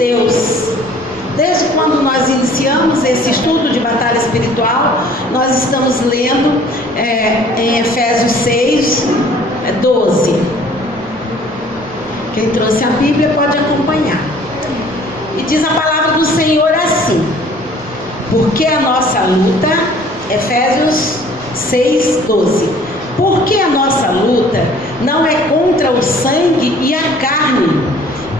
Deus. Desde quando nós iniciamos esse estudo de batalha espiritual, nós estamos lendo em Efésios 6, 12. Quem trouxe a Bíblia pode acompanhar. E diz a palavra do Senhor assim: porque a nossa luta, Efésios 6, 12. Porque a nossa luta não é contra o sangue e a carne,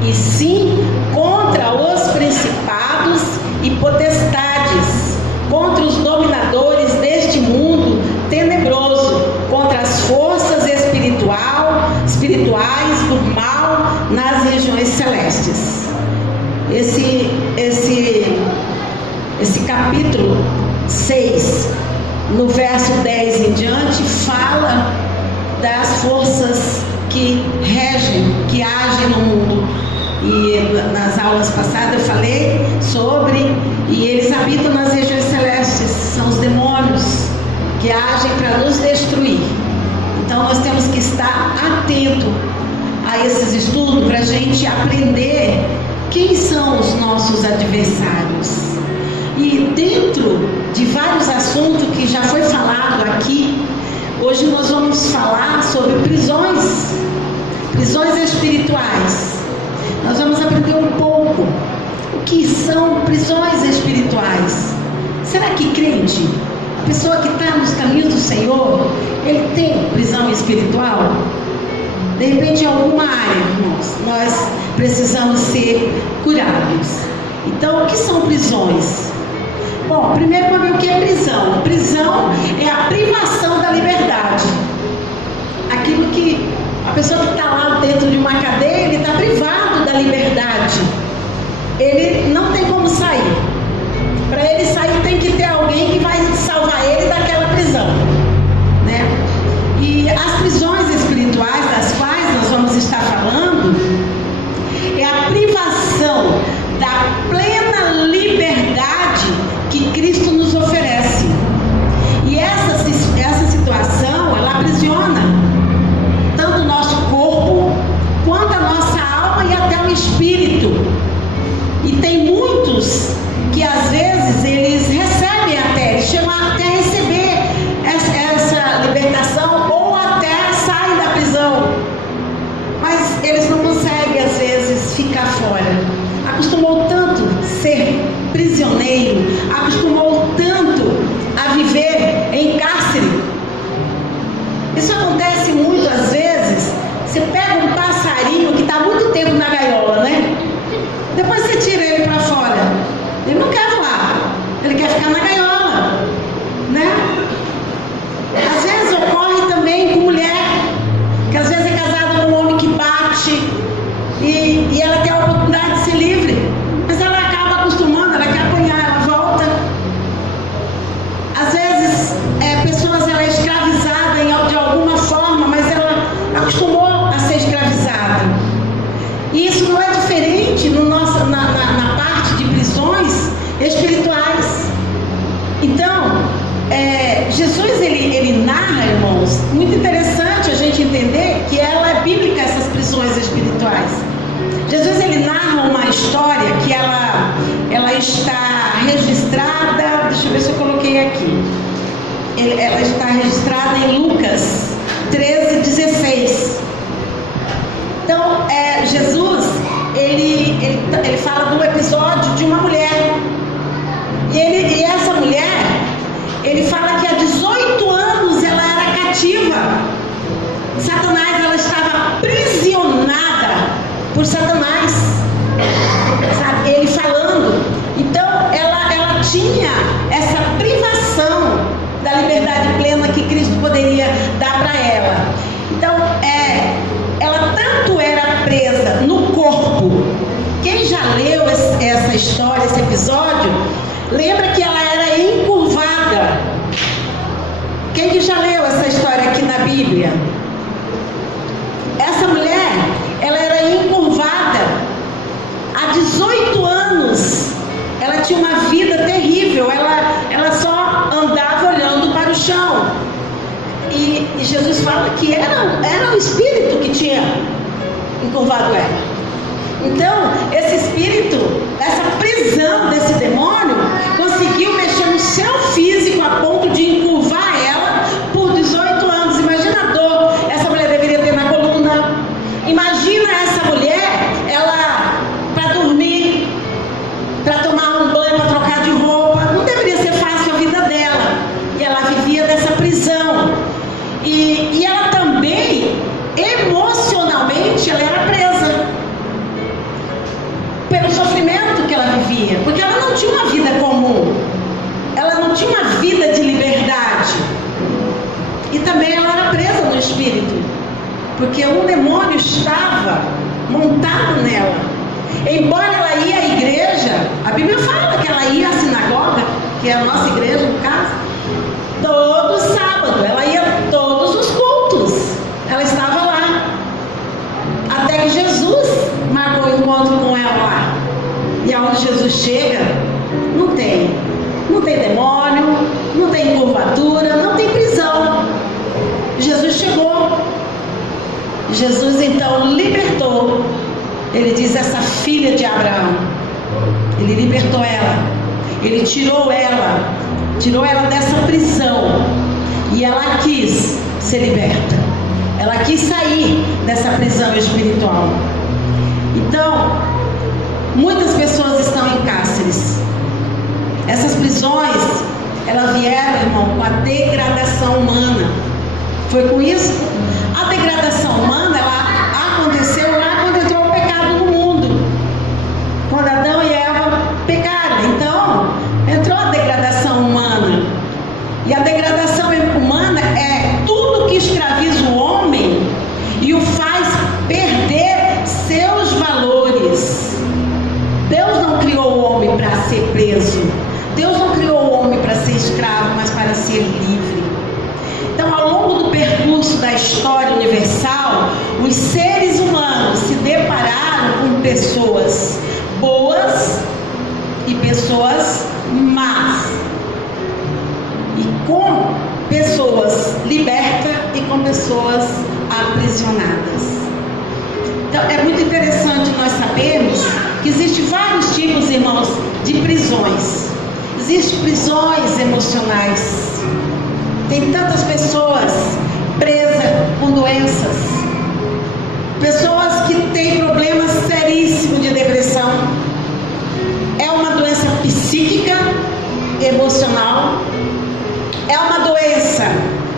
e sim contra os principados e potestades, contra os dominadores deste mundo tenebroso, contra as forças espirituais do mal nas regiões celestes. Esse capítulo 6, no verso 10 em diante, fala das forças que regem, que agem no mundo. E nas aulas passadas eu falei sobre, e eles habitam nas regiões celestes, são os demônios que agem para nos destruir. Então nós temos que estar atento a esses estudos para a gente aprender quem são os nossos adversários. E dentro de vários assuntos que já foi falado aqui, hoje nós vamos falar sobre prisões espirituais. Nós vamos aprender um pouco o que são prisões espirituais. Será que crente, a pessoa que está nos caminhos do Senhor, ele tem prisão espiritual? De repente, em alguma área, irmãos, nós precisamos ser curados. Então, o que são prisões? Bom, primeiro vamos ver o que é prisão. Prisão é a privação da liberdade. Aquilo que a pessoa que está lá dentro de uma cadeia, ele está privado da liberdade. Ele não tem como sair. Para ele sair tem que ter alguém que vai salvar ele daquela prisão, né? E as prisões espirituais das quais nós vamos estar falando é a privação da plena liberdade que Cristo nos oferece. E essa situação, ela aprisiona tanto o nosso corpo quanto a nossa alma e até o espírito. E tem muitos que às vezes eles recebem até, eles chegam até a receber essa libertação ou até saem da prisão, mas eles não conseguem às vezes ficar fora. Acostumou tanto ser prisioneiro, acostumou tanto a viver em cárcere. Isso acontece muito às vezes. Você pega um passarinho que está há muito tempo na gaiola, né? Depois você tira ele para fora, ele não quer voar, ele quer ficar na gaiola, né? Às vezes ocorre também com mulher, que às vezes é casada com um homem que bate e ela tem a oportunidade de ser livre, mas ela acaba acostumando, ela quer apanhar, ela volta. Às vezes pessoas, ela é escravizada de alguma forma, mas ela acostumou a ser escravizada. E isso não é diferente na parte de prisões espirituais. Então, Jesus ele narra, irmãos, muito interessante a gente entender que ela é bíblica, essas prisões espirituais. Jesus ele narra uma história que ela está registrada, deixa eu ver se eu coloquei aqui. Ela está registrada em Lucas 13:16. Então, Jesus, ele fala do episódio de uma mulher. E essa mulher, ele fala que há 18 anos ela era cativa. Satanás, ela estava aprisionada por Satanás. Sabe? Ele falando. Então, ela tinha essa privação da liberdade plena que Cristo poderia dar para ela. Então, ela tanto era presa no corpo. Quem já leu essa história, esse episódio, lembra que ela era encurvada. Quem que já leu essa história aqui na Bíblia? Essa mulher, ela era encurvada. Há 18 anos, ela tinha uma vida terrível. Ela só andava olhando para o chão. E Jesus fala que era o espírito que tinha encurvado ela. Então, esse espírito, vivia, porque ela não tinha uma vida comum, ela não tinha uma vida de liberdade, e também ela era presa no espírito, porque um demônio estava montado nela. Embora ela ia à igreja, a Bíblia fala que ela ia à sinagoga, que é a nossa igreja no caso, todo sábado, ela ia todos os cultos, ela estava lá, até que Jesus marcou o encontro com ela lá. E aonde Jesus chega, não tem demônio, não tem curvatura, não tem prisão. Jesus chegou, Jesus então libertou. Ele diz: essa filha de Abraão, ele libertou ela, ele tirou ela dessa prisão, e ela quis ser liberta, ela quis sair dessa prisão espiritual. Então, muitas pessoas estão em cárceres. Essas prisões, elas vieram, irmão, com a degradação humana. Foi com isso? A degradação humana, ela aconteceu lá quando entrou o pecado no mundo, quando Adão e Eva pecaram. Então entrou a degradação humana, e a degradação humana é tudo que escraviza o homem e o faz perder seus valores. Deus não criou o homem para ser preso, Deus não criou o homem para ser escravo, mas para ser livre. Então, ao longo do percurso da história universal, os seres humanos se depararam com pessoas boas e pessoas más, e com pessoas libertas e com pessoas aprisionadas. Então, é muito interessante nós sabermos que existem vários tipos, irmãos, de prisões. Existem prisões emocionais. Tem tantas pessoas presas com doenças, pessoas que têm problemas seríssimos de depressão. É uma doença psíquica, emocional. É uma doença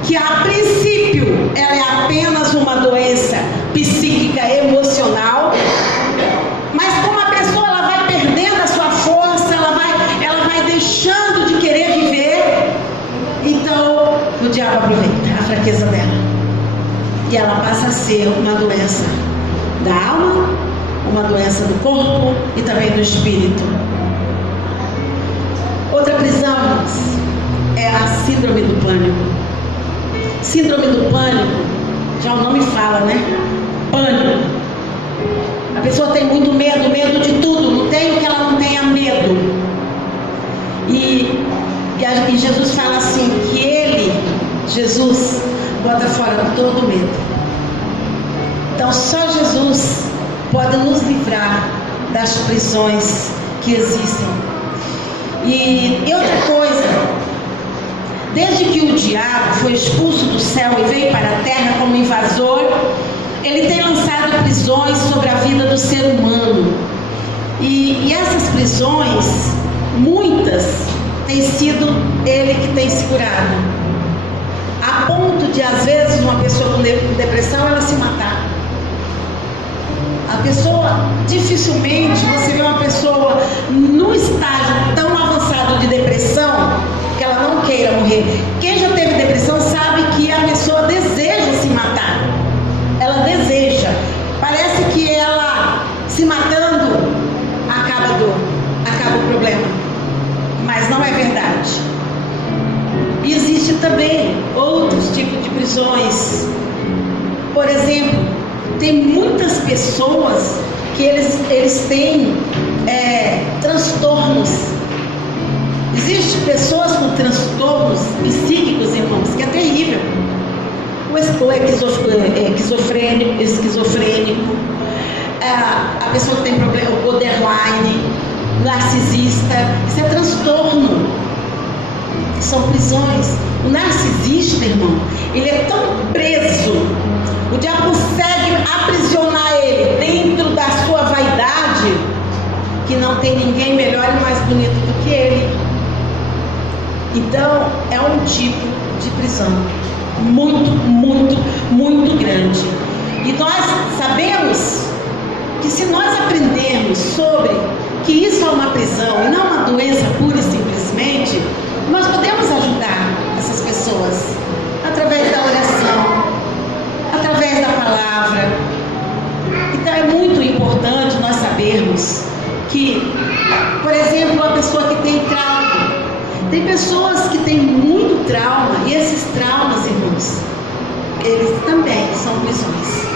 que, a princípio, ela é apenas uma doença psíquica, emocional. Mas como a pessoa ela vai perdendo a sua força, ela vai deixando de querer viver, então o diabo aproveita a fraqueza dela, e ela passa a ser uma doença da alma, uma doença do corpo e também do espírito. Outra prisão é a síndrome do pânico. Síndrome do pânico, já o nome fala, né? Pânico. A pessoa tem muito medo de tudo, não tem o que ela não tenha medo. E Jesus fala assim, que Jesus, bota fora todo medo. Então só Jesus pode nos livrar das prisões que existem. E outra coisa, desde que o diabo foi expulso do céu e veio para a terra como invasor, ele tem lançado prisões sobre a vida do ser humano. E essas prisões, muitas, tem sido ele que tem segurado, a ponto de, às vezes, uma pessoa com depressão, ela se matar. A pessoa, dificilmente você vê uma pessoa num estágio tão avançado de depressão que ela não queira morrer. Quem já teve depressão sabe que a pessoa deseja se matar. Ela deseja. Parece que ela se matando acaba a dor, acaba o problema. Mas não é verdade. E existe também outros tipos de prisões. Por exemplo, tem muitas pessoas que eles têm transtornos. Existem pessoas com transtornos psíquicos, irmãos, que é terrível. O esquizofrênico, a pessoa que tem problema, o borderline, narcisista, isso é transtorno. São prisões. O narcisista, irmão, ele é tão preso, o diabo consegue aprisionar ele dentro da sua vaidade, que não tem ninguém melhor e mais bonito do que ele. Então é um tipo de prisão muito, muito, muito grande. E nós sabemos que se nós aprendermos sobre que isso é uma prisão e não uma doença pura e simplesmente, nós podemos ajudar essas pessoas através da oração, através da palavra. Então é muito importante nós sabermos que, por exemplo, a pessoa que tem trauma, tem pessoas que têm muito trauma, e esses traumas, irmãos, eles também são prisões.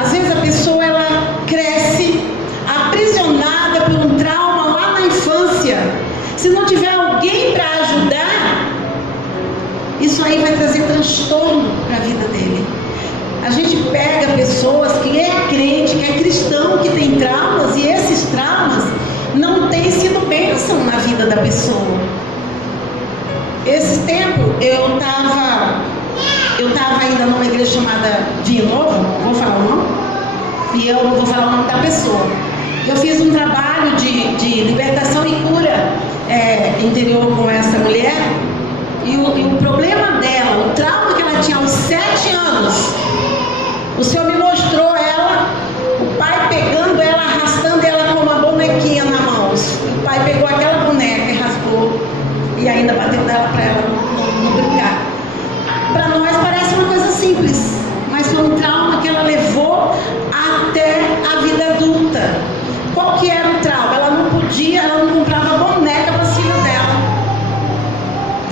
Às vezes a pessoa ela cresce aprisionada por um trauma lá na infância. Se não tiver alguém para ajudar, isso aí vai trazer transtorno para a vida dele. A gente pega pessoas que é crente, que é cristão, que tem traumas, e esses traumas não têm sido bênção na vida da pessoa. Esse tempo eu estava ainda numa igreja chamada Vinho Novo, vou falar o nome, e eu não vou falar o nome da pessoa. Eu fiz um trabalho de libertação e cura interior com essa mulher, e o problema dela, o trauma que ela tinha aos 7 anos, o Senhor me mostrou ela, o pai pegando ela, arrastando ela com uma bonequinha na mão. O pai pegou aquela boneca e raspou, e ainda bateu nela para ela não brincar. Para nós parece uma coisa simples, mas foi um trauma que ela levou até a vida adulta. Qual que era o trauma? Ela não comprava boneca para as filhas dela.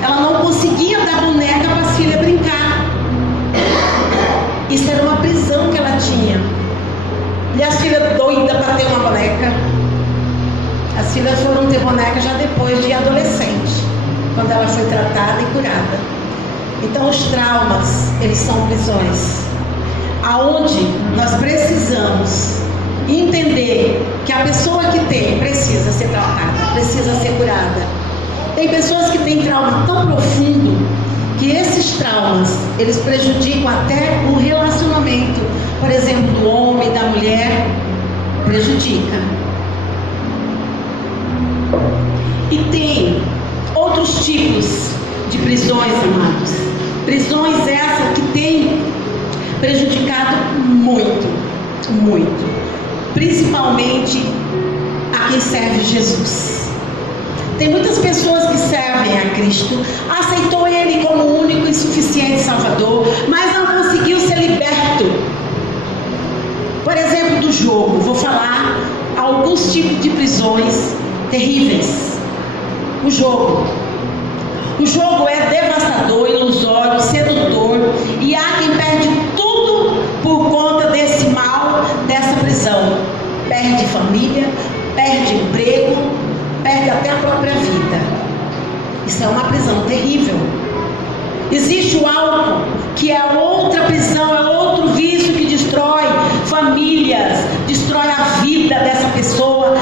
Ela não conseguia dar boneca para as filhas brincar. Isso era uma prisão que ela tinha. E as filhas doidas para ter uma boneca. As filhas foram ter boneca já depois de adolescente, quando ela foi tratada e curada. Então os traumas, eles são prisões, aonde nós precisamos entender que a pessoa que tem precisa ser tratada, precisa ser curada. Tem pessoas que têm trauma tão profundo que esses traumas, eles prejudicam até o relacionamento, por exemplo, do homem e da mulher, prejudica. E tem outros tipos de prisões, amados. Prisões essas que têm prejudicado muito, muito. Principalmente a quem serve Jesus. Tem muitas pessoas que servem a Cristo, aceitou Ele como o único e suficiente Salvador, mas não conseguiu ser liberto. Por exemplo, do jogo, vou falar alguns tipos de prisões terríveis. O jogo é devastador, ilusório, sedutor, e há quem perde tudo por conta desse mal, dessa prisão. Perde família, perde emprego, perde até a própria vida. Isso é uma prisão terrível. Existe o álcool, que é outra prisão, é outro vício que destrói famílias, destrói a vida dessa pessoa,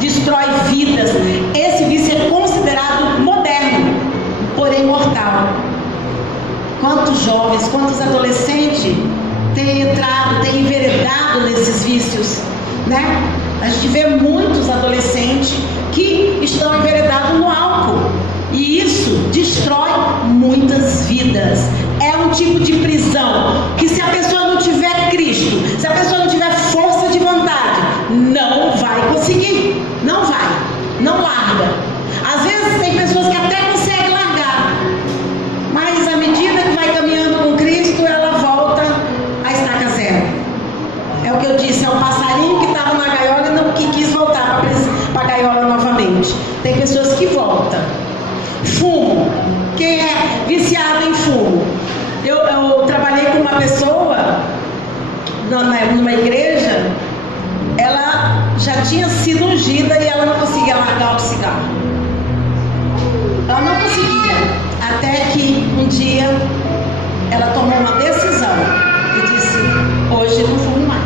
destrói vidas. Esse vício é considerado moderno, porém mortal. Quantos jovens, quantos adolescentes têm entrado, têm enveredado nesses vícios, né? A gente vê muitos adolescentes que estão enveredados no álcool, e isso destrói muitas vidas. É um tipo de prisão que, se a pessoa não tiver Cristo, se a pessoa não tiver força de vontade, não vai conseguir, não vai, não larga. Às vezes tem pessoas que até conseguem largar, mas à medida que vai caminhando com Cristo, ela volta à estaca zero. É o que eu disse, é um passarinho que estava na gaiola e não que quis voltar para a gaiola novamente. Tem pessoas que voltam. Fumo. Quem é viciado em fumo? Eu trabalhei com uma pessoa numa igreja. Ela já tinha sido ungida e ela não conseguia largar o cigarro. Ela não conseguia. Até que um dia ela tomou uma decisão e disse: hoje eu não fumo mais.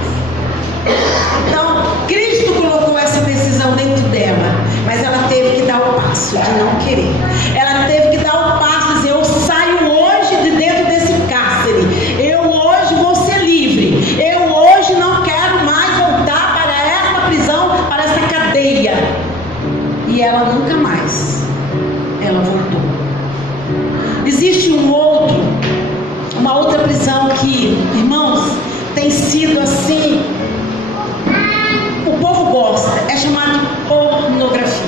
Então Cristo colocou essa decisão dentro dela, mas ela teve que dar o passo de não querer. Ela teve que dar o passo e dizer: eu saio hoje de dentro desse cárcere, eu hoje vou ser livre, eu hoje não quero mais voltar para essa prisão, para essa cadeia. E ela nunca mais, ela voltou. Existe uma outra prisão que, irmãos, tem sido assim, o povo gosta, é chamado de pornografia.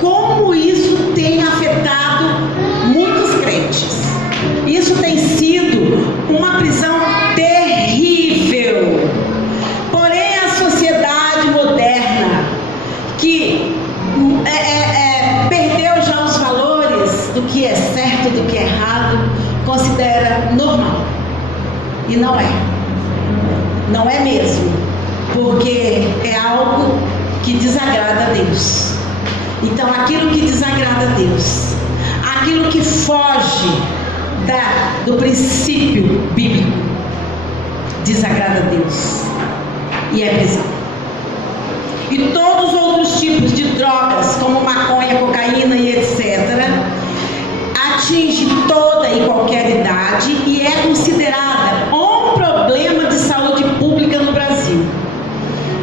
Como isso tem afetado muitos crentes. Isso tem sido uma prisão terrível. Porém, a sociedade moderna, que perdeu já os valores do que é certo, do que é errado, considera normal. E não é. Não é mesmo. Porque é algo que desagrada a Deus. Então, aquilo que desagrada a Deus, aquilo que foge do princípio bíblico, desagrada a Deus e é prisão. E todos os outros tipos de drogas, como maconha, cocaína e etc., atinge toda e qualquer idade e é considerada um problema de saúde pública no Brasil.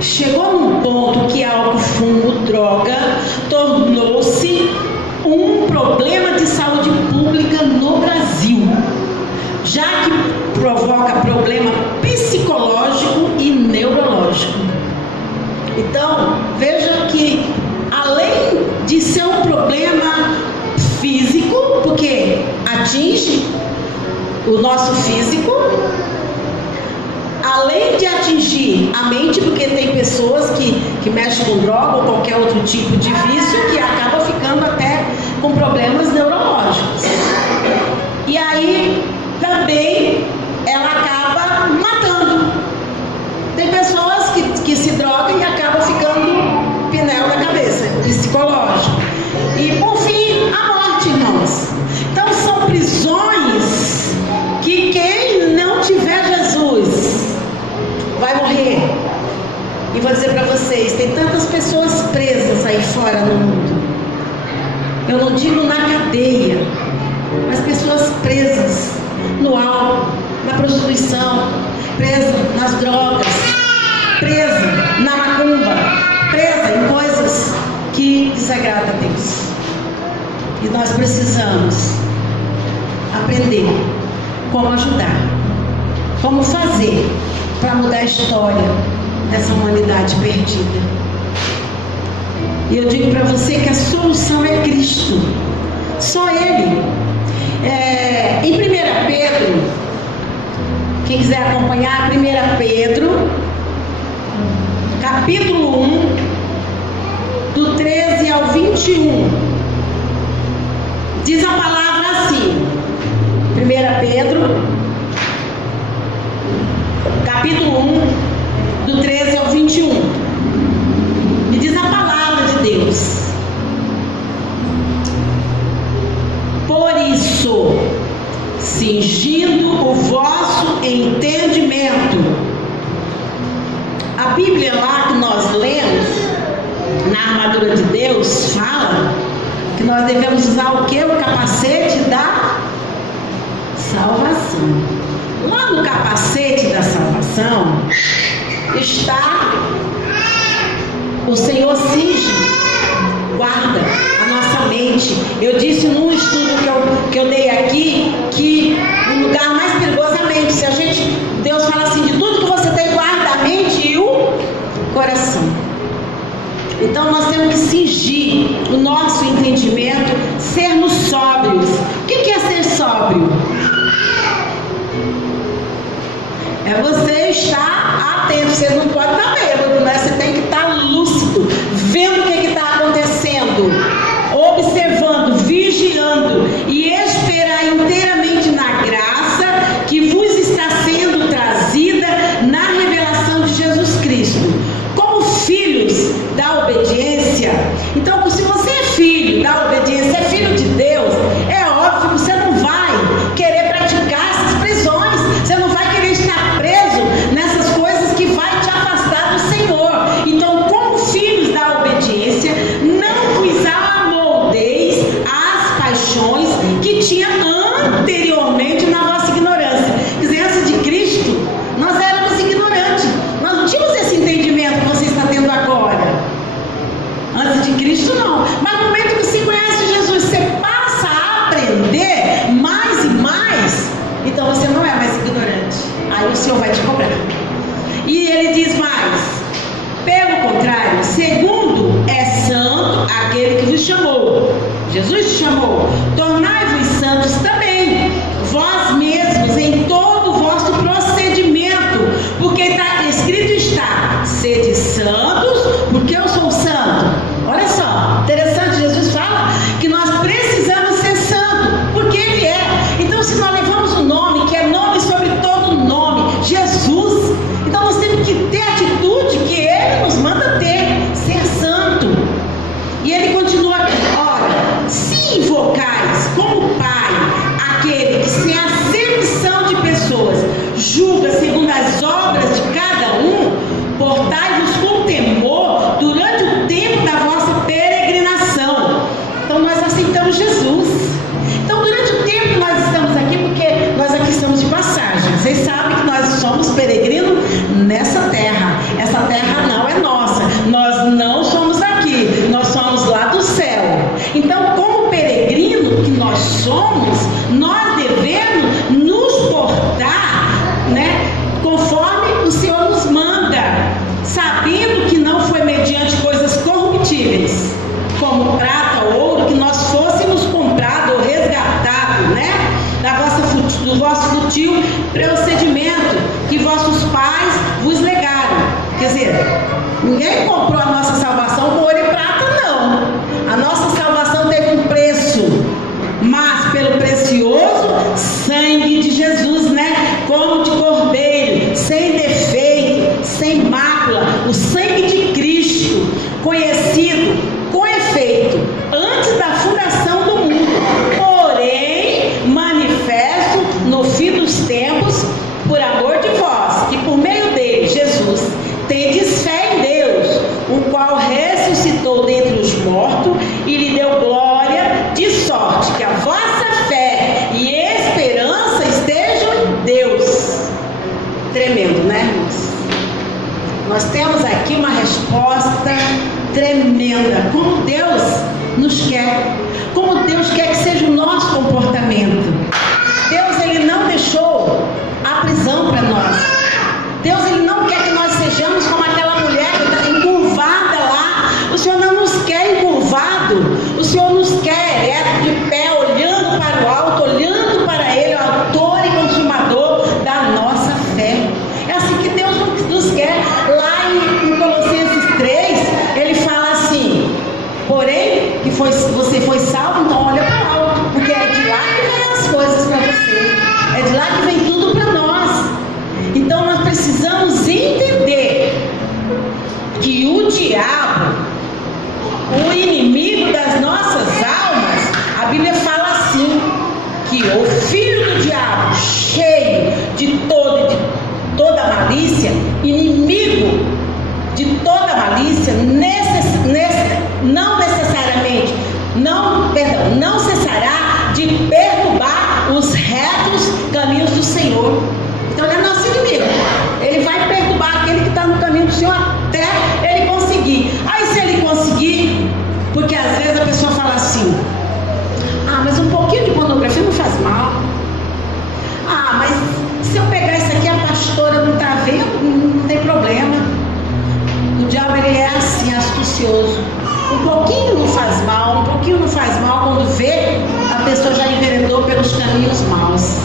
Chegou num ponto que álcool, fumo, droga tornou-se um problema de saúde pública no Brasil, já que provoca problema psicológico e neurológico. Então, veja que além de ser um problema físico, porque atinge o nosso físico, além de atingir a mente, porque tem pessoas que mexem com droga ou qualquer outro tipo de vício que acaba ficando até com problemas neurológicos. E aí também ela acaba matando. Tem pessoas que se drogam e acabam ficando pinel na cabeça, psicológico. E por fim, a morte, irmãos. Então são prisões que quem não tiver Jesus vai morrer. E vou dizer para vocês, tem tantas pessoas presas aí fora no mundo. Eu não digo na cadeia, mas pessoas presas no álcool, na prostituição, presas nas drogas, presas na macumba, presas em coisas que desagradam a Deus. E nós precisamos aprender como ajudar, como fazer para mudar a história dessa humanidade perdida. E eu digo para você que a solução é Cristo, só Ele. Em 1 Pedro, quem quiser acompanhar, 1 Pedro, capítulo 1, do 13 ao 21, diz a palavra assim, 1 Pedro, capítulo 1, do 13 ao 21, e diz a palavra de Deus: por isso, cingindo o vosso entendimento. A Bíblia lá que nós lemos, na armadura de Deus, fala que nós devemos usar o que? O capacete da salvação. Lá no capacete da salvação está o Senhor cinge, guarda a nossa mente. Eu disse num estudo que eu dei aqui que o lugar mais perigoso é a mente. Se a gente, Deus fala assim, de tudo que você tem, guarda a mente e o coração. Então nós temos que cingir o nosso entendimento, sermos sóbrios. O que é ser sóbrio? É você estar atento. Você não pode estar bêbado, né? Você tem que estar lúcido, vendo o que está acontecendo, observando, vigiando e esperar inteiramente na graça que vos está sendo trazida na revelação de Jesus Cristo. Como filhos da obediência. Então, se você é filho da obediência, é filho de Deus, é óbvio que você não vai querer praticar essas prisões. Você não vai querer estar preso nessas coisas que vai te afastar do Senhor. Então, como filhos da obediência, não vos amoldeis às paixões que tinha anteriormente na vossa ignorância. Quer dizer, antes de Cristo, nós éramos ignorantes. Nós não tínhamos esse entendimento que você está tendo agora. Antes de Cristo, não. Mas no momento que você conhece Jesus, você passa a aprender mais e mais, então você não é mais ignorante. Aí o Senhor vai te cobrar. E ele diz mais: pelo contrário, segundo aquele que vos chamou. Jesus te chamou. Tornai-vos santos também, vós mesmos, em todo o vosso procedimento, porque escrito está: sede santos, porque eu sou santo. Olha só, interessante, Jesus fala que nós precisamos ser santos, porque Ele é. Então, se nós levamos o nome, que é nome sobre todo nome, Jesus, então nós temos que ter a atitude que Ele nos manda ter, ser santo. E Ele continua aqui: ora, se invocais como Pai aquele que sem acepção de pessoas julga segundo as obras de cada um, portai-vos com temor durante o tempo da vossa peregrinação. Então nós aceitamos Jesus. Então durante o tempo que nós estamos aqui, porque nós aqui estamos de passagem, vocês sabem que nós somos peregrinos nessa terra. Essa terra não é nossa, nós não somos daqui, nós somos lá do céu. Então, como peregrino que nós somos, nós devemos nos portar, né, conforme o Senhor nos manda, sabendo que não foi mediante coisas corruptíveis, como prata ou ouro, que nós fôssemos comprados ou resgatados, né, do vosso fútil procedimento que vossos pais vos legaram. Quer dizer, ninguém comprou a nossa salvação com ouro e prata, não. A nossa salvação teve um preço, mas pelo precioso sangue de Jesus, né? Como de cordeiro, sem defeito, sem mácula, o sangue de Cristo, conhecido com efeito antes da fundação do mundo, porém manifesto no fim dos tempos, por amor de vós, que por meio dele, Jesus, tendes fé em Deus, o qual ressuscitou dentre os mortos e lhe deu glória, de sorte que a vossa fé e esperança estejam em Deus. Tremendo, né, irmãos? Nós temos aqui uma resposta tremenda. Como Deus nos quer, como Deus quer que seja o nosso comportamento. Deus, Ele não deixou a prisão para nós. Deus, Ele não quer que nós sejamos como aquela mulher que está encurvada lá. O Senhor não nos quer encurvado. O Senhor nos quer ereto, de pé, olhando para o alto, olhando para Ele, o autor e consumador da nossa fé. É assim que Deus nos quer. Lá em Colossenses 3, Ele fala assim: porém, que você foi salvo, então olha para o alto, porque é de lá que vem as coisas para você. É de lá que vem tudo para nós. Então nós precisamos entender que o diabo, o inimigo das nossas almas, a Bíblia fala assim, que o filho do diabo, cheio de toda malícia, inimigo de toda malícia, não cessará de perturbar os retos caminhos do Senhor. Então ele é nosso inimigo. Ele vai perturbar aquele que está no caminho do Senhor até ele conseguir. Aí se ele conseguir, porque às vezes a pessoa fala assim: ah, mas um pouquinho de pornografia não faz mal. Ah, mas se eu pegar isso aqui, a pastora não está vendo, não tem problema. O diabo, ele é assim, astucioso. Um pouquinho não faz mal, quando vê, a pessoa já enveredou pelos caminhos maus.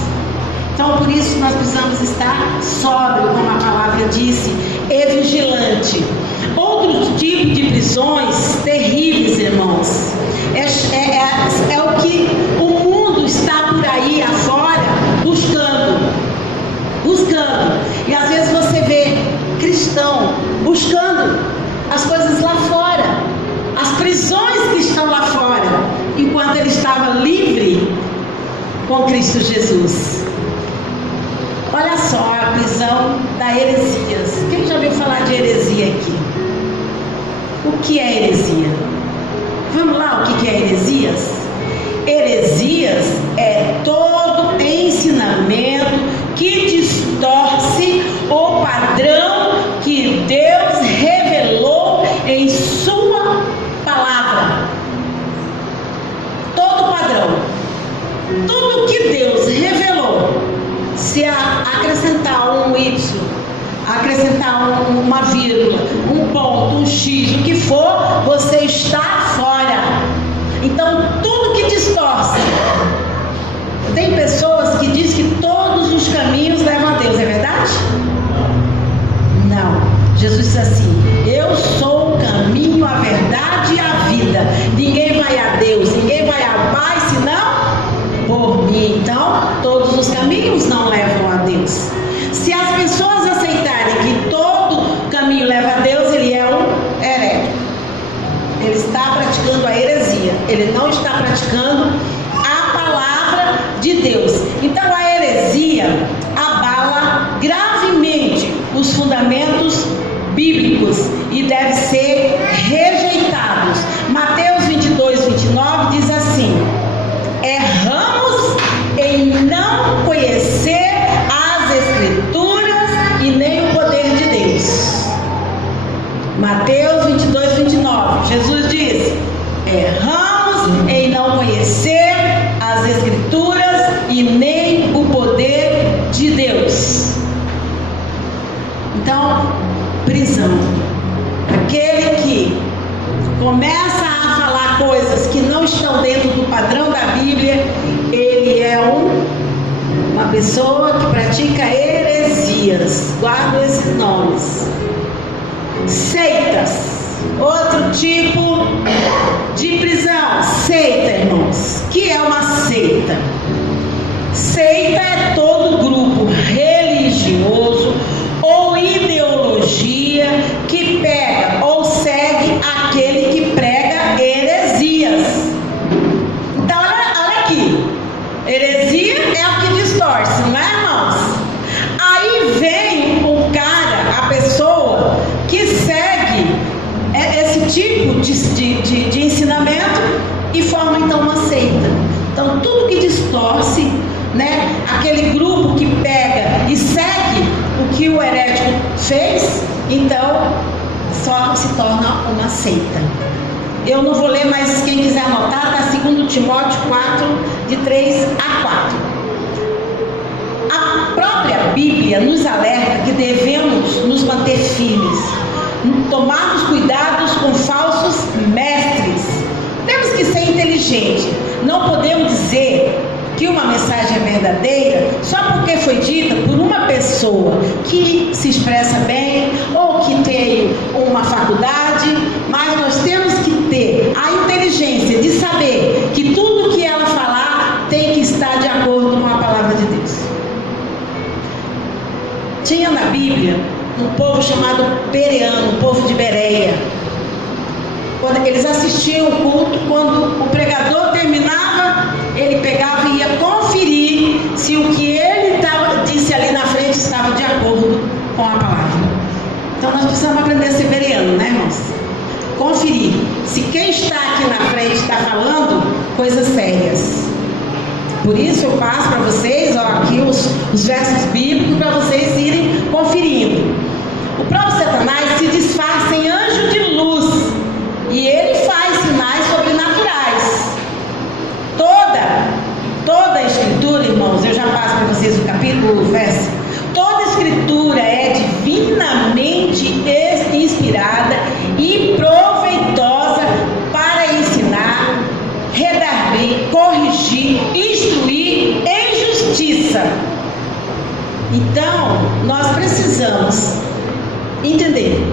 Então, por isso, nós precisamos estar sóbrio, como a palavra disse, e vigilante. Outro tipo de prisões terríveis, irmãos, é o que o mundo está por aí afora buscando. E às vezes você vê cristão buscando as coisas lá fora, as prisões que estão lá fora, enquanto ele estava livre com Cristo Jesus. Olha só a prisão da heresias. Quem já ouviu falar de heresia aqui? O que é heresia? Vamos lá, o que é heresias? Heresias é todo ensinamento que distorce o padrão que Deus revelou em sua palavra. Todo padrão, tudo que Deus revelou, se acrescentar um Y, acrescentar uma vírgula, um ponto, um X, o que for, você está fora. Tem pessoas que dizem que todos os caminhos levam a Deus, é verdade? Não. Jesus disse assim: eu sou o caminho, a verdade e a vida. Ninguém vai a Deus, ninguém vai ao Pai senão por mim. Então, todos os caminhos não levam a Deus. Se as pessoas aceitarem que todo caminho leva a Deus, ele é um herético. Ele está praticando a heresia. Ele não está praticando a palavra de Deus. Então, a heresia abala gravemente os fundamentos bíblicos e deve ser rejeitados. Mateus 22, 29 diz assim: erramos em não conhecer as Escrituras e nem o poder de Deus. Mateus 22, 29, Jesus diz: erramos em não conhecer as Escrituras e nem o poder de Deus. Então, prisão. Aquele que começa a falar coisas que não estão dentro do padrão da Bíblia, ele é uma pessoa que pratica heresias. Guarda esses nomes. Seitas. Outro tipo de prisão. Seita, irmãos. Que é uma seita? Seita é todo grupo religioso ou ideologia que pega ou segue aquele que prega heresias. Então, olha aqui. Heresia é o que distorce, não é, irmãos? Aí vem o cara, a pessoa que segue esse tipo de ensinamento e forma então uma seita. Então, tudo que distorce, né, aquele grupo que pega e segue o que o herético fez, então só se torna uma seita. Eu não vou ler, mas quem quiser anotar, está 2 Timóteo 4, de 3 a 4. A própria Bíblia nos alerta que devemos nos manter firmes, tomarmos cuidados com falsos mestres. Temos que ser inteligentes. Não podemos dizer que uma mensagem é verdadeira só porque foi dita por uma pessoa que se expressa bem ou que tem uma faculdade, mas nós temos que ter a inteligência de saber que tudo que ela falar tem que estar de acordo com a palavra de Deus. Tinha na Bíblia um povo chamado Bereano, um povo de Bereia. Quando eles assistiam o culto, quando o pregador terminava, ele pegava e ia conferir se o que ele disse ali na frente estava de acordo com a palavra. Então nós precisamos aprender a ser bereano, né, irmãos? Conferir se quem está aqui na frente está falando coisas sérias. Por isso eu passo para vocês, aqui os versos bíblicos para vocês irem conferindo. O próprio Satanás se disfarça em anjo de luz e ele faz sinais sobrenaturais. Toda a escritura, irmãos, eu já passo para vocês o capítulo, o verso. Toda escritura é divinamente inspirada e proveitosa para ensinar, redarguir, corrigir, instruir em justiça. Então, nós precisamos entender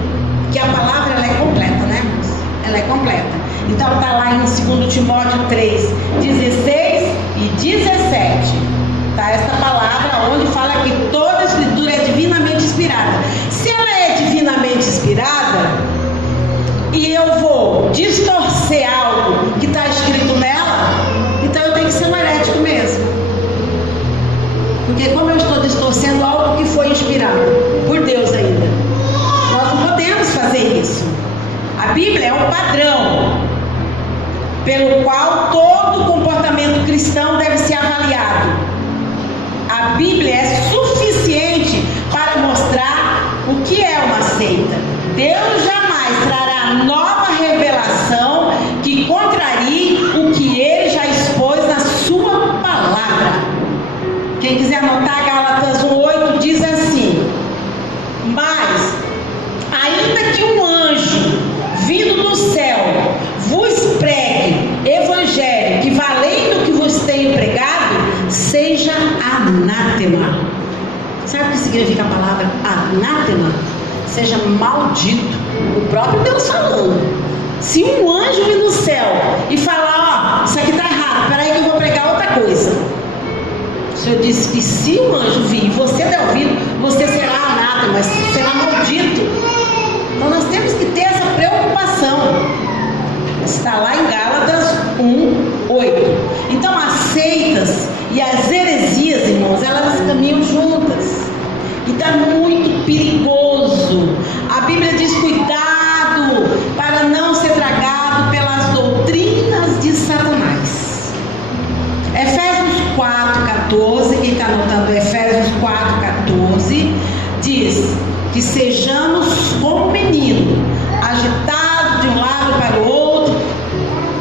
que a palavra ela é completa, né, irmãos? Ela é completa. Então está lá em 2 Timóteo 3, 16 e 17. Está essa palavra onde fala que toda a escritura é divinamente inspirada. Se ela é divinamente inspirada e eu vou distorcer algo que está escrito nela, então eu tenho que ser um herético mesmo. Porque como eu estou distorcendo algo que foi inspirado por Deus ainda, nós não podemos fazer isso. A Bíblia é um padrão pelo qual todo comportamento cristão deve ser avaliado. A Bíblia é suficiente para mostrar o que é uma seita. Deus jamais trará nova revelação que contrarie o que Ele já expôs na sua palavra. Quem quiser anotar, Gálatas 1:8 diz assim: mas, ainda que um anjo vindo do céu vos pregue evangelho que valendo que vos tenho pregado, seja maldito. O próprio Deus falando. Se um anjo vir no céu e falar, ó, isso aqui está errado, peraí que eu vou pregar outra coisa. O Senhor disse que se o anjo vir e você der ouvido, você será anátema, será maldito. Então nós temos que ter essa preocupação. Está lá em Gálatas 1:8. Então as seitas e as heresias, irmãos, elas caminham juntas. E está muito perigoso. A Bíblia diz: cuidado para não ser tragado pelas doutrinas de Satanás. Efésios 4:14, quem está anotando Efésios 4:14, diz que sejamos como menino, agitados de um lado para o outro,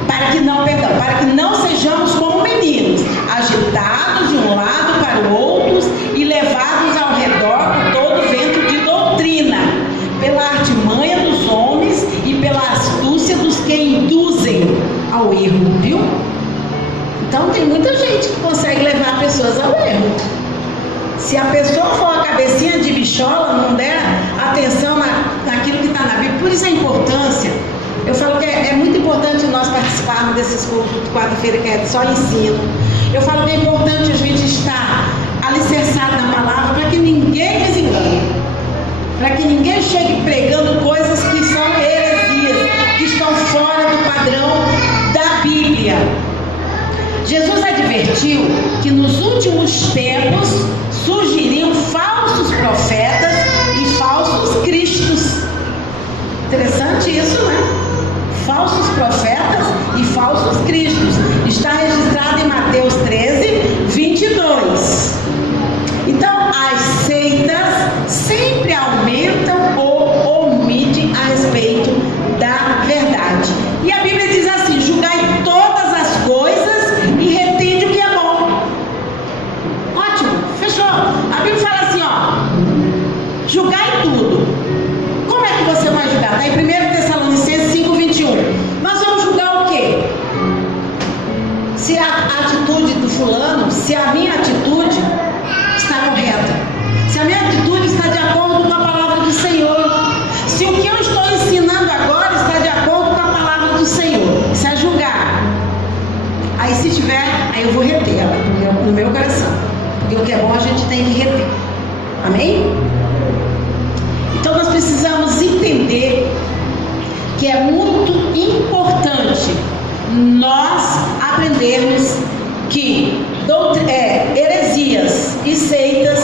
para que não sejamos como meninos, agitados de um lado para o outro e levados ao redor por todo vento de doutrina, pela artimanha dos homens e pela astúcia dos que induzem ao erro, viu? Então tem muita gente que consegue levar pessoas ao erro. Se a pessoa for a cabecinha de bichola, não der atenção naquilo que está na Bíblia. Por isso a importância, eu falo que é muito importante nós participarmos desses cultos de quarta-feira, que é só ensino. Eu falo que é importante a gente estar alicerçado na palavra, para que ninguém nos engane, para que ninguém chegue pregando coisas que são heresias, que estão fora do padrão da Bíblia. Jesus advertiu que nos últimos tempos surgiriam falsos profetas e falsos cristos. Interessante isso, né? Falsos profetas e falsos cristos. Está registrado em Mateus 13:22. Então, as seitas sempre aumentam ou omitem a respeito da verdade. E a Bíblia diz assim: julgai todas as coisas e retende o que é bom. Ótimo, fechou. A Bíblia fala assim, ó, julgai tudo. Como é que você vai julgar? Está em 1 Tessalonicenses 5:21. Nós vamos julgar o quê? Se a atitude do fulano, se a minha atitude está correta, se a minha atitude está de acordo com a palavra do Senhor, se o que eu estou ensinando agora está de acordo com a palavra do Senhor. Isso é julgar. Aí se tiver, aí eu vou reter ela no meu coração, porque o que é bom a gente tem que reter. Amém? Então nós precisamos entender que é muito importante nós aprendermos que heresias e seitas,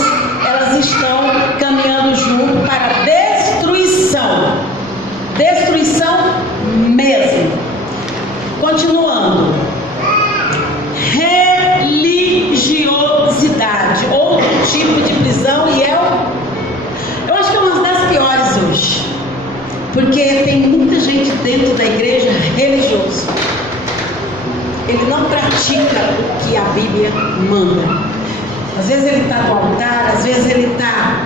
elas estão caminhando junto para destruição mesmo. Continuando, religiosidade, outro tipo de prisão, e eu acho que é uma das piores hoje, porque tem muita gente dentro da igreja religioso. Ele não pratica o que a Bíblia manda. Às vezes ele está no altar, às vezes ele está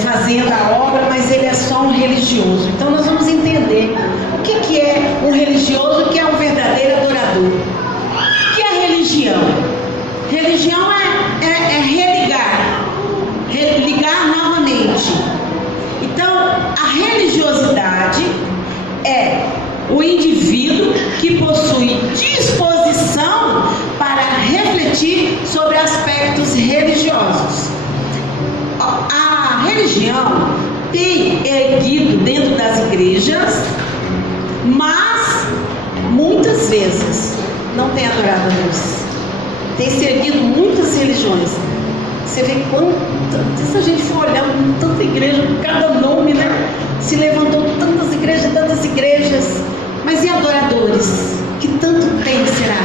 fazendo a obra, mas ele é só um religioso. Então nós vamos entender o que é um religioso, o que é um verdadeiro adorador. O que é religião? Religião é ligar novamente. Então a religiosidade é o indivíduo que possui disposição para refletir sobre aspectos religiosos. A religião tem erguido dentro das igrejas, mas muitas vezes não tem adorado a Deus. Tem se erguido muitas religiões. Você vê se a gente for olhar tanta igreja, cada nome, né? Se levantou tantas igrejas. Mas e adoradores? Que tanto tem, será?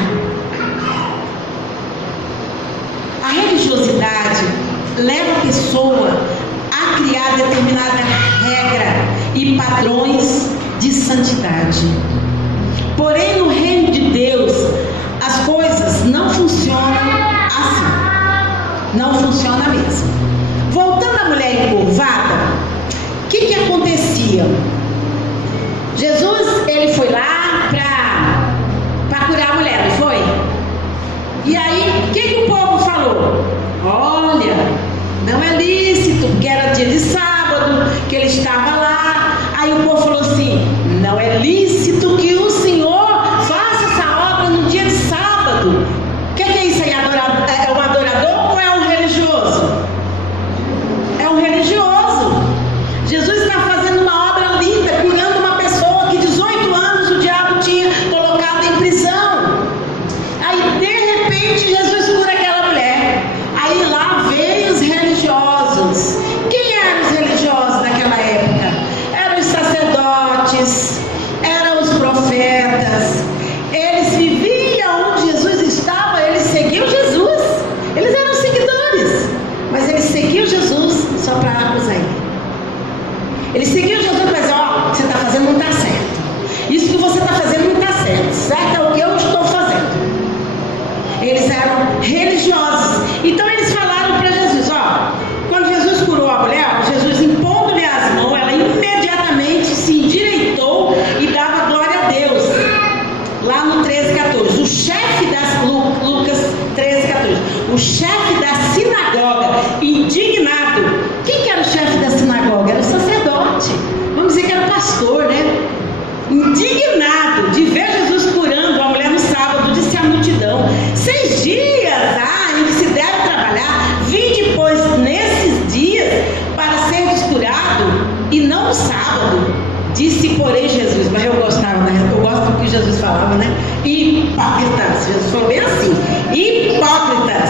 A religiosidade leva a pessoa a criar determinada regra e padrões de santidade. Porém, no reino de Deus, as coisas não funcionam assim. Não funciona mesmo. Voltando à mulher encurvada, o que acontecia? Jesus, ele foi lá para curar a mulher, não foi? E aí, o que o povo falou? Olha, não é lícito, porque era dia de sábado, que ele estava lá, Aí o povo falou assim: não é lícito que o Senhor faça essa obra no dia de sábado. O que é isso aí? É um adorador ou é um religioso? É um religioso. Jesus está fazendo uma obra linda, curando uma pessoa que 18 anos o diabo tinha colocado em prisão. Aí de repente Jesus cura aquela mulher. Aí lá veio os religiosos. Quem eram os religiosos naquela época? Eram os sacerdotes, eram os profetas. Eles viviam onde Jesus estava, eles seguiam Jesus. Eles eram seguidores, mas eles seguiam Jesus só para acusar ele. Eles seguiam Jesus para dizer: ó, você está fazendo não está certo. Isso que você está fazendo não está certo. Certo é o que eu estou fazendo. Eles eram religiosos. Então eles falaram para Jesus: ó, quando Jesus curou a mulher, Jesus impondo-lhe as mãos, ela imediatamente se endireitou e dava glória a Deus. Lá no 13:14, o chefe das Lucas 13:14, o chefe da sinagoga, indignado. Quem que era o chefe da sinagoga? Era o sacerdote. Vamos dizer que era o pastor, né? Indignado de ver Jesus curando a mulher no sábado, disse à multidão: 6 dias há em que se deve trabalhar, vinde pois nesses dias para seres curado, e não no sábado. Disse, porém, Jesus, mas eu gostava, né? Eu gosto do que Jesus falava, né? Hipócritas. Jesus falou bem assim: hipócritas,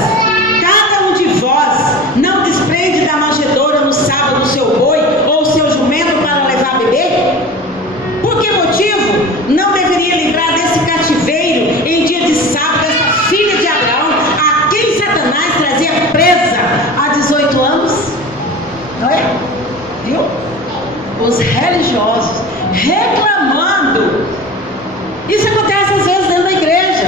cada um de vós não desprende da manjedoura no sábado o seu boi ou o seu jumento para levar a beber? Por que motivo não deveria livrar desse cativeiro em dia de sábado essa filha de Abraão, a quem Satanás trazia presa há 18 anos? Não é? Viu? Os religiosos reclamando. Isso acontece às vezes dentro da igreja.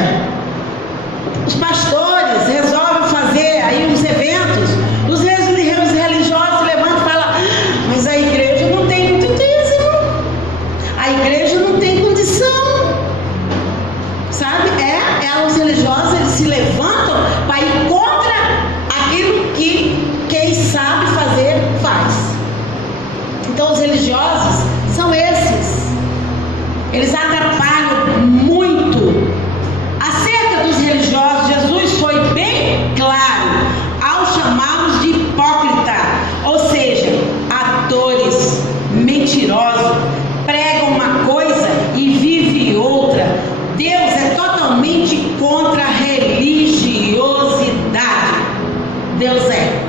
Os pastores resolvem fazer aí uns eventos, os religiosos levantam e falam: mas a igreja não tem muito dízimo, a igreja não tem condição, sabe? Os religiosos, eles se levantam para ir contra aquilo que quem sabe fazer faz. Então os religiosos são esses. Eles atrapalham muito. Acerca dos religiosos, Jesus foi bem claro ao chamá-los de hipócrita, ou seja, atores, mentirosos, pregam uma coisa e vivem outra. Deus é totalmente contra a religiosidade. Deus é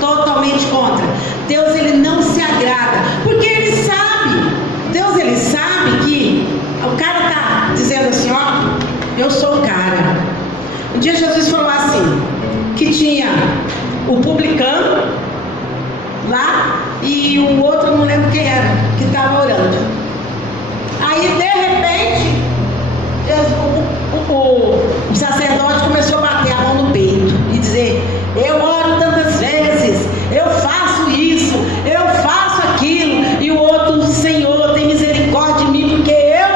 totalmente contra. Deus, ele não se agrada, porque ele sabe. Deus, ele sabe que o cara está dizendo assim: ó, eu sou o cara. Um dia Jesus falou assim, que tinha o publicano lá e o outro, não lembro quem era, que estava orando. Aí de repente o sacerdote começou a bater a mão no peito e dizer: eu oro tantas vezes, eu faço isso, eu faço aquilo. E o outro: Senhor, tem misericórdia de mim, porque eu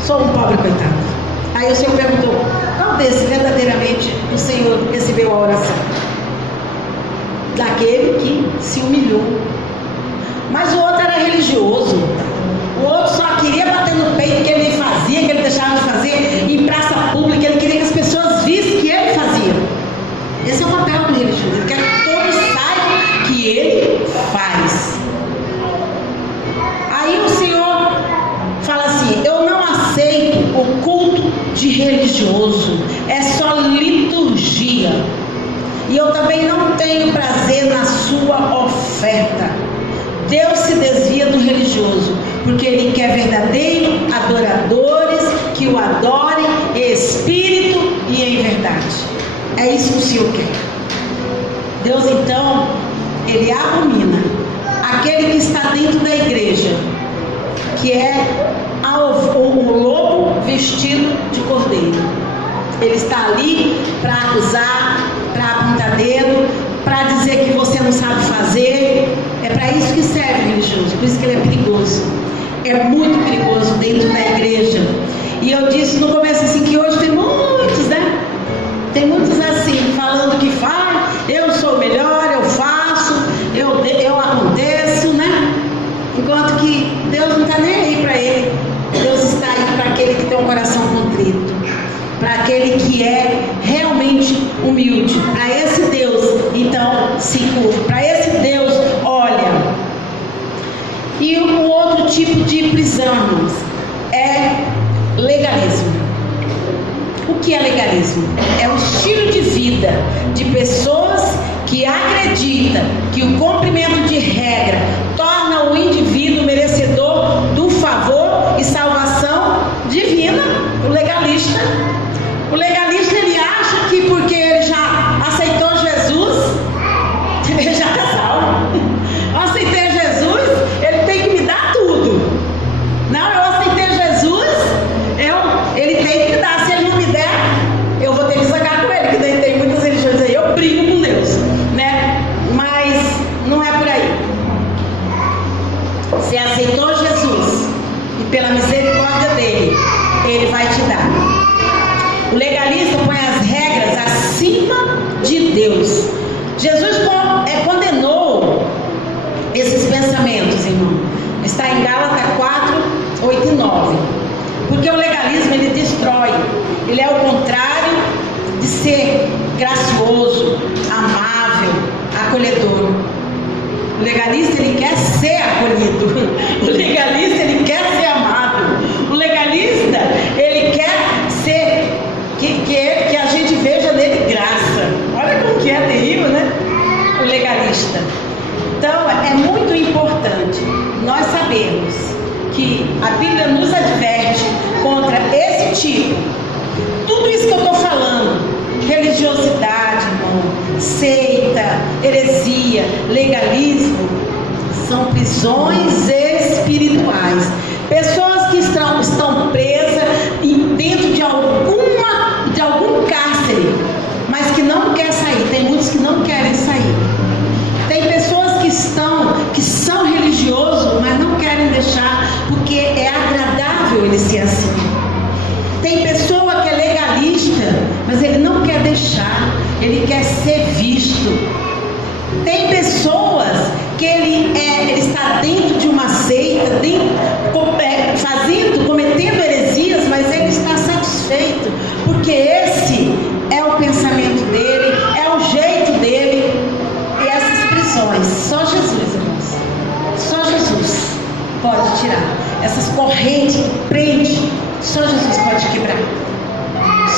sou um pobre coitado. Aí o Senhor perguntou: qual desses verdadeiramente o Senhor recebeu a oração? Daquele que se humilhou. Mas o outro era religioso. O outro só queria bater no peito que ele fazia, que ele deixava de fazer em praça pública. Ele queria que as pessoas vissem que ele fazia. Esse é o papel do religioso. Ele quer que todos saibam que ele faz. Aí o Senhor fala assim: eu não aceito o culto de religioso, é só liturgia. E eu também não tenho prazer na sua oferta. Deus se desvia do religioso, porque ele quer verdadeiros adoradores que o adorem em espírito e em verdade. É isso que o Senhor quer. Deus, então, ele abomina aquele que está dentro da igreja, que é o lobo vestido de cordeiro. Ele está ali para acusar, para apontar dedo, para dizer que você não sabe fazer. É para isso que serve o religioso, por isso que ele é perigoso. É muito perigoso dentro da igreja. E eu disse no começo assim, que hoje tem muitos, né? Tem muitos assim, falando que faz, eu sou melhor, eu faço, eu aconteço, né? Enquanto que legalismo. O que é legalismo? É um estilo de vida de pessoas que acreditam que o cumprimento de regra torna o indivíduo merecedor do favor e salvação divina. O legalista, ele acha que porque ele já aceitou Jesus, ele já está salvo. Eu aceitei Jesus, ele tem que me dar tudo. Não, eu aceitei Jesus, ele tem que me dar. Se ele não me der, eu vou ter que sacar com ele, que daí tem muitas religiões aí, eu brigo com Deus, né? Mas não é por aí. Você aceitou Jesus e pela misericórdia dele, ele vai te dar. O legalista põe as regras acima de Deus. Jesus condenou esses pensamentos, irmão. Está em Gálatas 4, 8 e 9. Porque o legalismo, ele destrói. Ele é o contrário de ser gracioso, amável, acolhedor. O legalista, ele quer ser acolhido. O legalista, ele quer ser amado. O legalista, ele quer ser que a gente veja nele graça. Olha como que é terrível, né? O legalista. Então, é muito importante nós sabermos que a Bíblia nos adverte contra esse tipo. Tudo isso que eu estou falando, religiosidade, irmão, seita, heresia, legalismo, são prisões espirituais. Pessoas que estão presas dentro de algum cárcere, mas que não querem sair. Tem muitos que não querem sair. Tem pessoas que são religiosos, mas não querem deixar, porque é agradável ele ser assim. Tem pessoa que é legalista, mas ele não quer deixar, ele quer ser visto. Tem pessoas que ele está dentro de uma seita, cometendo heresias, mas ele está satisfeito, porque esse é o pensamento dele, é o jeito dele. E essas prisões, só Jesus, irmãos, só Jesus pode tirar. Essas correntes que prende, só Jesus pode quebrar.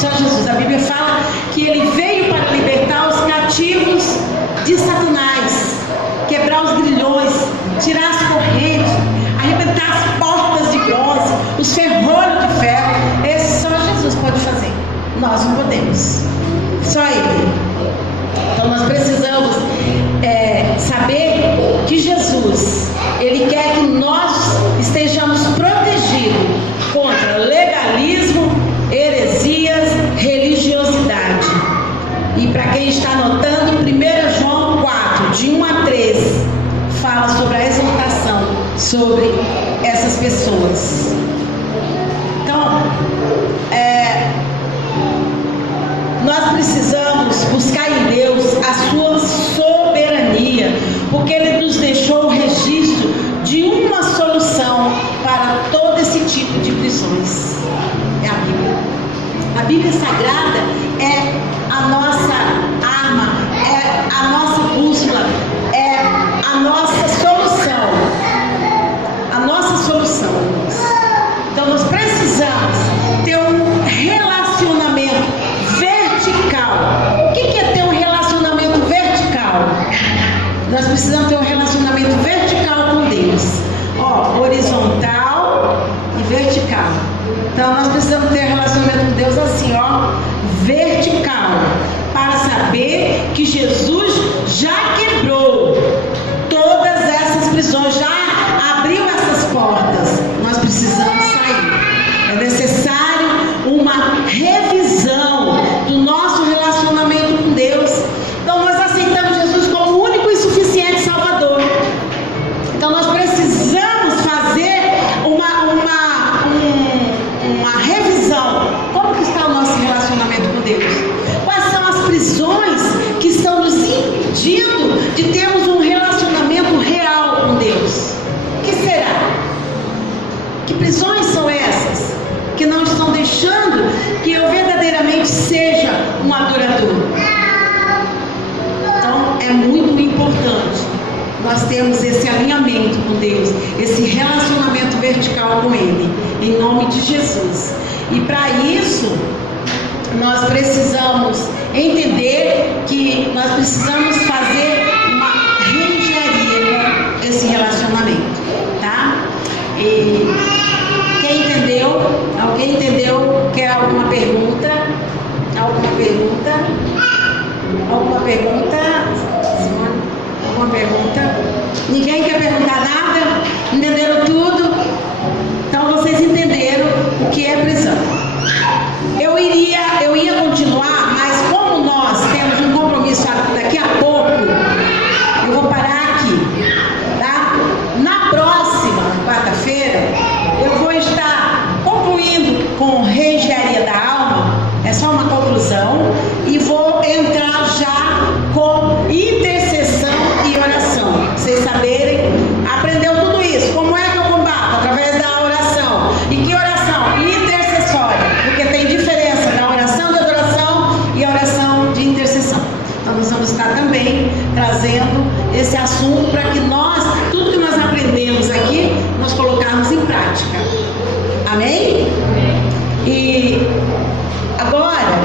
Só Jesus. A Bíblia fala que ele veio para libertar os cativos de Satanás, quebrar os grilhões, tirar as correntes, arrebentar as portas de bronze, os ferrolhos de ferro. Esse só Jesus pode fazer. Nós não podemos. Só ele. Então nós precisamos saber que Jesus, ele quer que nós estejamos protegidos contra legalismo, heresias, religiosidade. E para quem está anotando, 1 João 4, de 1 a 3, fala sobre a exaltação sobre essas pessoas. Então, nós precisamos buscar em Deus a sua soberania, porque Ele nos deixou o registro de uma solução para todo esse tipo de prisões. É a Bíblia. A Bíblia Sagrada é a nossa arma, é a nossa bússola, é a nossa solução. A nossa solução. Então nós precisamos ter um relacionamento vertical. O que é ter um relacionamento vertical? Nós precisamos ter um relacionamento vertical com Deus. Horizontal e vertical. Então nós precisamos ter um relacionamento com Deus assim, vertical, para saber que Jesus já quebrou todas essas prisões, já abriu essas portas. Nós precisamos sair. É necessário uma revisão do nosso relacionamento com Deus. Então nós aceitamos Jesus como o único e suficiente Salvador. Então nós precisamos fazer uma revisão. Como que está o nosso relacionamento com Deus? Quais são as prisões que estão nos impedindo de termos um relacionamento real com Deus? O que será? Que prisões são essas que não estão deixando que eu verdadeiramente seja um adorador? Então é muito importante nós termos esse alinhamento com Deus, esse relacionamento verdadeiro vertical com Ele, em nome de Jesus. E para isso, nós precisamos entender que nós precisamos fazer uma reengenharia com esse relacionamento, tá? E quem entendeu? Alguém entendeu? Quer alguma pergunta? Alguma pergunta? Alguma pergunta? Simone? Alguma pergunta? Ninguém quer perguntar nada? Entenderam tudo? Então vocês entenderam o que é prisão. Eu ia continuar, mas como nós temos um compromisso daqui a pouco, eu vou parar aqui, tá? Na próxima quarta-feira, eu vou estar concluindo com reengenharia da alma, é só uma conclusão, e vou entrar já com intercessão e oração. Vocês saberem, aprendeu tudo isso. Como é que eu combato? Através da oração. E que oração? Intercessória, porque tem diferença da oração de adoração e a oração de intercessão. Então nós vamos estar também trazendo esse assunto para que nós, tudo que nós aprendemos aqui, nós colocarmos em prática. Amém? E agora